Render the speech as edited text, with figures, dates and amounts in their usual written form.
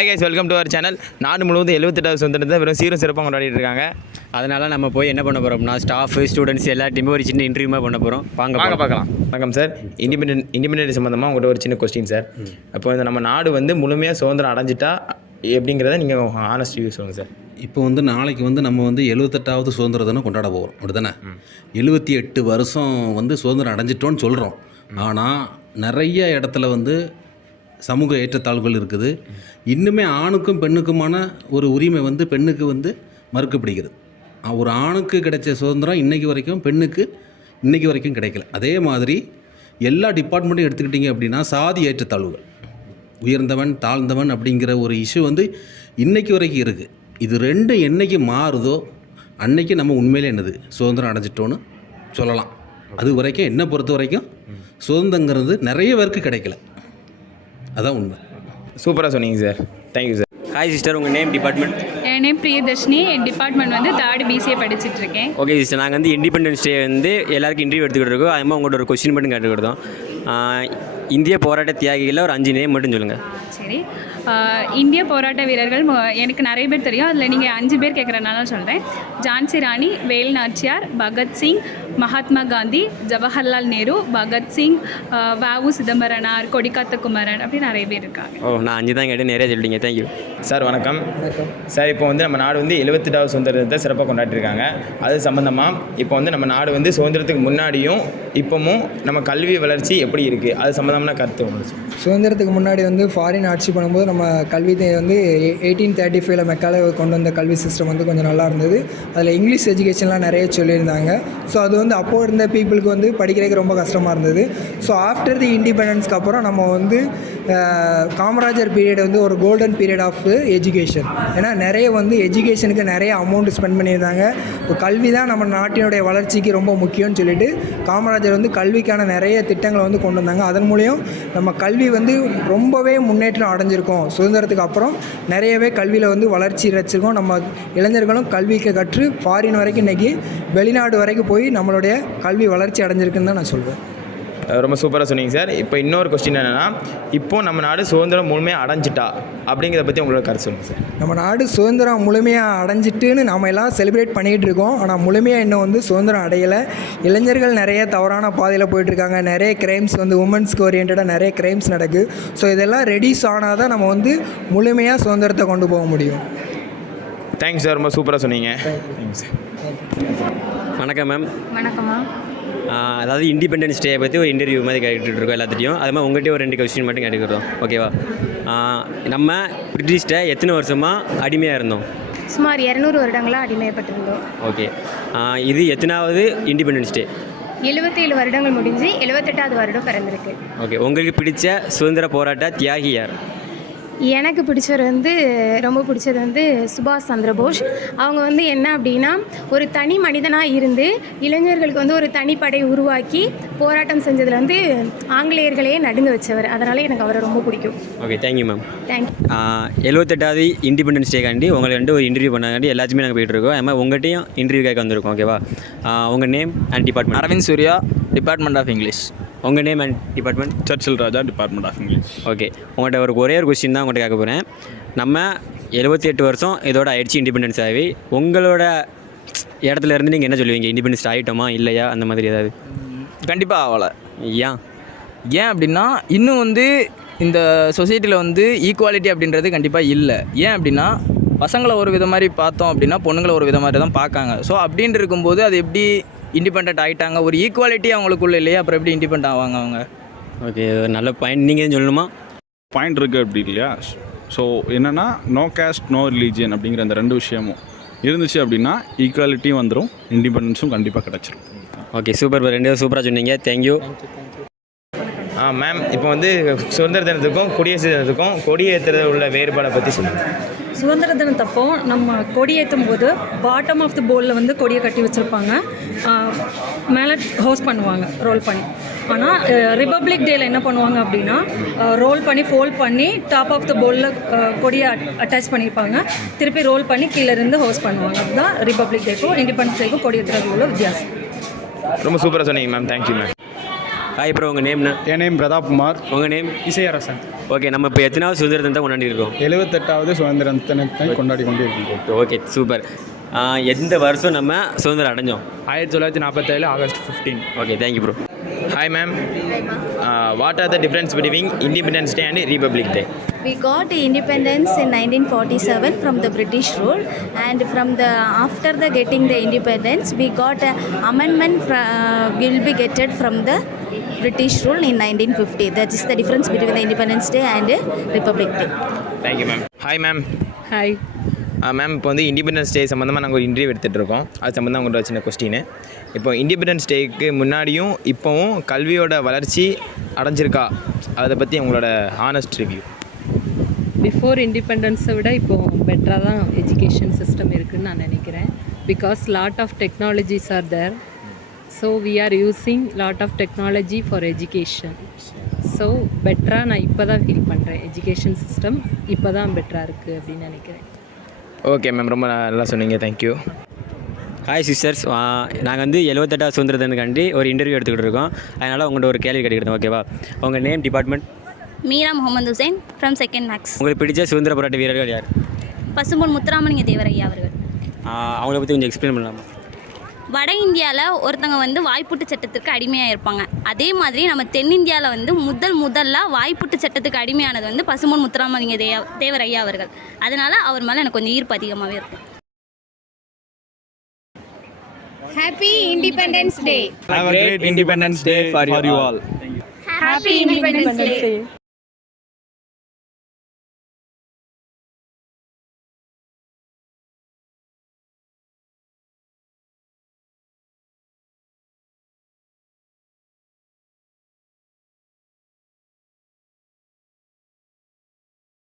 Hi guys, welcome to our channel. நாடு முழுவதும் 78வது சுதந்திரத்தை வெறும் சீரும் சிறப்பாக கொண்டாடிட்டு இருக்காங்க. அதனால் நம்ம போய் என்ன பண்ண போகிறோம்னா ஸ்டாஃபு ஸ்டூடெண்ட்ஸ் எல்லாத்தையுமே ஒரு சின்ன இன்டர்வியூமாக பண்ண போகிறோம். வாங்க பார்க்கலாம். வணக்கம் சார். இண்டிபெண்டன்ஸ் சம்மந்தமாக உங்கள்கிட்ட ஒரு சின்ன கொஸ்டின் சார். அப்போ வந்து நம்ம நாடு வந்து முழுமையாக சுதந்திரம் அடைஞ்சிட்டா எப்படிங்கிறத நீங்கள் ஆனஸ்ட் ரிவ்யூ சொல்லுங்கள் சார். இப்போ வந்து நாளைக்கு வந்து நம்ம வந்து 78வது சுதந்திர தினம் கொண்டாட போகிறோம், அப்படி தானே? 78 வருஷம் வந்து சுதந்திரம் அடைஞ்சிட்டோன்னு சொல்கிறோம். ஆனால் நிறைய இடத்துல வந்து சமூக ஏற்றத்தாழ்வுகள் இருக்குது. இன்னுமே ஆணுக்கும் பெண்ணுக்குமான ஒரு உரிமை வந்து பெண்ணுக்கு வந்து மறுக்கப்படுகிறது. ஒரு ஆணுக்கு கிடைச்ச சுதந்திரம் இன்றைக்கி வரைக்கும் பெண்ணுக்கு இன்றைக்கி வரைக்கும் கிடைக்கல. அதே மாதிரி எல்லா டிபார்ட்மெண்ட்டும் எடுத்துக்கிட்டிங்க அப்படின்னா சாதி ஏற்றத்தாழ்வுகள், உயர்ந்தவன் தாழ்ந்தவன் அப்படிங்கிற ஒரு இஷ்யூ வந்து இன்றைக்கி வரைக்கும் இருக்குது. இது ரெண்டும் என்றைக்கு மாறுதோ அன்றைக்கி நம்ம உண்மையிலே என்னது சுதந்திரம் அடைஞ்சிட்டோன்னு சொல்லலாம். அது வரைக்கும் என்னை பொறுத்த வரைக்கும் சுதந்திரங்கிறது நிறைய பேருக்கு கிடைக்கல. அதான் உண்மை. சூப்பராக சொன்னீங்க sir. Thank you sir. Hi sister, உங்கள் நேம், டிபார்ட்மெண்ட்? என் நேம் பிரியதர்ஷினி. என் டிபார்ட்மெண்ட் வந்து 3rd BCA படிச்சுட்டு இருக்கேன். ஓகே சிஸ்டர், நாங்கள் வந்து இண்டிபெண்டன்ஸ் டே வந்து எல்லாருக்கும் இன்டர்வியூ எடுத்துக்கிட்டு இருக்கோம். அது மாதிரி உங்கள்கிட்ட ஒரு கொஸ்டின் மட்டும் கேட்டுக்கிட்டோம். இந்திய போராட்ட தியாகிகளில் ஒரு 5 நேம் மட்டும் சொல்லுங்கள். சரி, இந்திய போராட்ட வீரர்கள் எனக்கு நிறைய பேர் தெரியும். அதில் நீங்கள் 5 பேர் கேட்குறதுனால சொல்கிறேன். ஜான்சி ராணி, வேலு நாச்சியார், பகத்சிங், மகாத்மா காந்தி, ஜவஹர்லால் நேரு, பகத்சிங், வ.உ. சிதம்பரனார், கொடிக்காத்த குமரன், அப்படி நிறைய பேர் இருக்காங்க. நான் 5 தான் கேட்டு நிறைய சொல்லிட்டீங்க. Thank you sir. வணக்கம் சார். இப்போ வந்து நம்ம நாடு வந்து 78வது சுதந்திரத்தை சிறப்பாக கொண்டாடிருக்காங்க. அது சம்மந்தமாக இப்போ வந்து நம்ம நாடு வந்து சுதந்திரத்துக்கு முன்னாடியும் இப்போவும் நம்ம கல்வி வளர்ச்சி எப்படி இருக்குது, அது சம்மந்தமான கருத்து உங்களுக்கு. சுதந்திரத்துக்கு முன்னாடி வந்து ஃபாரின் ஆட்சி பண்ணும்போது நம்ம கல்வி வந்து 1835 மெக்காலே கொண்டு வந்த கல்வி சிஸ்டம் வந்து கொஞ்சம் நல்லா இருந்தது. அதில் இங்கிலீஷ் எஜுகேஷன்லாம் நிறைய சொல்லியிருந்தாங்க. ஸோ அது வந்து அப்போது இருந்த பீப்புளுக்கு வந்து படிக்கிறதுக்கு ரொம்ப கஷ்டமாக இருந்தது. ஸோ ஆஃப்டர் தி இண்டிபெண்டன்ஸ்க்கு அப்புறம் நம்ம வந்து காமராஜர் பீரியட் வந்து ஒரு கோல்டன் பீரியட் ஆஃப் எஜுகேஷன். ஏன்னா நிறைய வந்து எஜுகேஷனுக்கு நிறைய அமௌண்ட் ஸ்பெண்ட் பண்ணியிருந்தாங்க. கல்வி தான் நம்ம நாட்டினுடைய வளர்ச்சிக்கு ரொம்ப முக்கியம்னு சொல்லிட்டு காமராஜர் வந்து கல்விக்கான நிறைய திட்டங்களை வந்து கொண்டு வந்தாங்க. அதன் மூலியம் நம்ம கல்வி வந்து ரொம்பவே முன்னேற்றம் அடைஞ்சிருக்கோம். சுதந்திரத்துக்கு அப்புறம் நிறையவே கல்வியில் வந்து வளர்ச்சி அடைச்சிருக்கோம். நம்ம இளைஞர்களும் கல்விக்கு கற்று ஃபாரின் வரைக்கும் இன்றைக்கி வெளிநாடு வரைக்கும் போய் நம்மளுடைய கல்வி வளர்ச்சி அடைஞ்சிருக்குன்னு தான் நான் சொல்வேன். ரொம்ப சூப்பராக சொன்னீங்க சார். இப்போ இன்னொரு கொஸ்டின் என்னென்னா, இப்போது நம்ம நாடு சுதந்திரம் முழுமையாக அடைஞ்சிட்டா அப்படிங்கிறத பற்றி உங்களோட கருத்து சொல்லுங்கள் சார். நம்ம நாடு சுதந்திரம் முழுமையாக அடைஞ்சிட்டுன்னு நம்ம எல்லாம் செலிப்ரேட் பண்ணிகிட்டு இருக்கோம். ஆனால் முழுமையாக இன்னும் வந்து சுதந்திரம் அடையலை. இளைஞர்கள் நிறைய தவறான பாதையில் போயிட்டுருக்காங்க. நிறைய கிரைம்ஸ் வந்து உமன்ஸ்க்கு ஓரியன்டாக நிறைய கிரைம்ஸ் நடக்குது. ஸோ இதெல்லாம் ரெடியூஸ் ஆனால் தான் நம்ம வந்து முழுமையாக சுதந்திரத்தை கொண்டு போக முடியும். தேங்க்ஸ் சார், ரொம்ப சூப்பராக சொன்னீங்க. வணக்கம் மேம். வணக்கம்மா. அதாவது இண்டிபெண்டன்ஸ் டே பற்றி ஒரு இன்டர்வியூ மாதிரி கேட்டுட்டு இருக்கோம் எல்லாத்தையும். அது மாதிரி உங்கள்கிட்ட ஒரு 2 கொஸ்டின் மட்டும் கேட்டுக்கிறோம், ஓகேவா? நம்ம பிரிட்டிஷ்ட எத்தனை வருஷமாக அடிமையாக இருந்தோம்? சுமார் 200 வருடங்களாக அடிமைப்பட்டிருந்தோம். ஓகே, இது எத்தனாவது இண்டிபெண்டன்ஸ் டே? 77 வருடங்கள் முடிஞ்சு 78வது வருடம் பிறந்திருக்கு. ஓகே, உங்களுக்கு பிடிச்ச சுதந்திர போராட்ட தியாகி யார்? எனக்கு பிடிச்சவர் வந்து ரொம்ப பிடிச்சது வந்து சுபாஷ் சந்திரபோஸ். அவங்க வந்து என்ன அப்படின்னா ஒரு தனி மனிதனாக இருந்து இளைஞர்களுக்கு வந்து ஒரு தனிப்படை உருவாக்கி போராட்டம் செஞ்சதில் வந்து ஆங்கிலேயர்களையே நடுங்க வச்சவர். அதனால் எனக்கு அவரை ரொம்ப பிடிக்கும். Okay, thank you ma'am. தேங்க்யூ. 78வது இண்டிபெண்டன்ஸ் டேக்காண்டி உங்களை ஒரு இன்டர்வியூ பண்ணாண்டி எல்லாத்தையுமே நாங்கள் போயிட்டுருக்கோம். அது மாதிரி உங்கள்கிட்டையும் இன்டர்வியூ கேட்க வந்திருக்கோம், ஓகேவா? உங்கள் name and department? Aravind Surya, department of English. உங்கள் name and department? Churchill Raja, department of English. Okay, உங்கள்கிட்ட ஒரே ஒரு கொஸ்டின் தான் உங்கள்கிட்ட கேட்க போகிறேன். நம்ம 78 வருஷம் இதோட ஆயிடுச்சு இண்டிபெண்டன்ஸ் ஆகி. உங்களோட இடத்துல இருந்து நீங்கள் என்ன சொல்லுவீங்க? இண்டிபெண்டன்ஸ் ஆகிட்டோமா இல்லையா, அந்த மாதிரி ஏதாவது? கண்டிப்பாக ஆகலை. ஏன் அப்படின்னா இன்னும் வந்து இந்த சொசைட்டியில் வந்து ஈக்குவாலிட்டி அப்படின்றது கண்டிப்பாக இல்லை. ஏன் அப்படின்னா பசங்களை ஒரு வித மாதிரி பார்த்தோம் அப்படின்னா பொண்ணுங்களை ஒரு வித மாதிரி தான் பார்க்காங்க. ஸோ அப்படின்ட்டு இருக்கும்போது அது எப்படி இண்டிபெண்ட் ஆகிட்டாங்க? ஒரு ஈக்குவாலிட்டி அவங்களுக்குள்ள இல்லையா, அப்புறம் எப்படி இண்டிபெண்ட் ஆவாங்க அவங்க? ஓகே, நல்ல பாயிண்ட். நீங்கள் சொல்லணுமா? பாயிண்ட் இருக்குது அப்படி இல்லையா? ஸோ என்னென்னா நோ கேஸ்ட் நோ ரிலீஜியன் அப்படிங்கிற அந்த 2 விஷயமும் இருந்துச்சு அப்படின்னா ஈக்குவாலிட்டியும் வந்துடும், இண்டிபெண்டன்ஸும் கண்டிப்பாக கிடச்சிரும். Okay, super. 2 சூப்பராக சொன்னீங்க. தேங்க்யூ. மேம், இப்போ வந்து சுதந்திர தினத்துக்கும் குடியரசு தினத்துக்கும் கொடியேற்றுறது உள்ள வேறுபாடை பற்றி சொல்லுங்கள். சுதந்திர தினத்தப்போ நம்ம கொடியேற்றும் போது பாட்டம் ஆஃப் த போலில் வந்து கொடியை கட்டி வச்சுருப்பாங்க, மேலே ஹோஸ்ட் பண்ணுவாங்க ரோல் பண்ணி. ஆனால் ரிபப்ளிக் டேயில் என்ன பண்ணுவாங்க அப்படின்னா ரோல் பண்ணி ஃபோல்ட் பண்ணி டாப் ஆஃப் த போலில் கொடியை அட்டாச் பண்ணியிருப்பாங்க, திருப்பி ரோல் பண்ணி கீழே இருந்து ஹோஸ்ட் பண்ணுவாங்க. அதுதான் ரிபப்ளிக் டேக்கும் இண்டிபெண்டன்ஸ் டேக்கும் கொடியேற்றுறது உள்ள வித்தியாசம். ரொம்ப சூப்பராக சொன்னீங்க ma'am. Thank you ma'am. Hi bro, உங்கள் நேம்னா? என் நேம் பிரதாப்குமார். உங்கள் நேம்? இசையரசன். ஓகே, நம்ம இப்போ எத்தனாவது சுதந்திர தினத்தை கொண்டாடி இருக்கோம்? 78வது சுதந்திர தினத்தை கொண்டாடி கொண்டு இருக்கோம். Okay, super. எந்த வருஷம் நம்ம சுதந்திரம் அடைஞ்சோம்? 1947 August 15. Okay, thank you bro. Hi ma'am. What are the difference between independence day and republic day? We got independence in 1947 from the British rule, and after the getting the independence, we got a amendment will be getted from the British rule in 1950. That is the difference between the Independence Day and Republic Day. Thank you ma'am. Hi ma'am. Hi. Ma'am, இப்போ வந்து independence day சம்மந்தமாக நாங்கள் ஒரு interview எடுத்துகிட்டு இருக்கோம். அது சம்மந்தமாக உங்களோட சின்ன கொஸ்டின். இப்போ இண்டிபெண்டன்ஸ் டேக்கு முன்னாடியும் இப்போவும் கல்வியோட வளர்ச்சி அடைஞ்சிருக்கா, அதை பற்றி உங்களோட ஹானஸ்ட் ரிவ்யூ. பிஃபோர் இண்டிபெண்டன்ஸை விட இப்போது பெட்டராக தான் எஜுகேஷன் சிஸ்டம் இருக்குதுன்னு நான் நினைக்கிறேன். Because lot of technologies are there. So we are using lot of technology for education. So பெட்டராக நான் இப்போ தான் ஃபீல் பண்ணுறேன். எஜுகேஷன் சிஸ்டம் இப்போ தான் பெட்டராக இருக்குது அப்படின்னு நினைக்கிறேன். ஓகே மேம், ரொம்ப நல்லா சொன்னீங்க. தேங்க்யூ. ஹாய் சிஸ்டர்ஸ், நாங்கள் வந்து 78வது சுதந்திர தினத்துக்காண்டி ஒரு இன்டர்வியூ எடுத்துக்கிட்டு இருக்கோம். அதனால் உங்கள்கிட்ட ஒரு கேள்வி கேட்டுக்கிட்டோம். ஓகேவா? உங்கள் name, department? Meera Mohammed Hussain from second maths. உங்களுக்கு பிடிச்ச சுதந்திர போராட்ட வீரர்கள் யார்? பசும்பொன் முத்துராமலிங்க தேவரையா அவர்கள். அவங்கள பற்றி கொஞ்சம் எக்ஸ்பிளைன் பண்ணலாமா? வட இந்தியாவில் ஒருத்தவங்க வந்து வாய்ப்பூட்டு சட்டத்துக்கு அடிமையாக இருப்பாங்க. அதே மாதிரி நம்ம தென்னிந்தியாவில் வந்து முதல்ல வாய்ப்பூட்டு சட்டத்துக்கு அடிமையானது வந்து பசும்பொன் முத்துராமலிங்க தேவரையா அவர்கள். அதனால் அவர் மேலே எனக்கு கொஞ்சம் ஈர்ப்பு அதிகமாகவே இருக்கும். Happy independence day. Have a great Independence Day for you all. Happy independence day.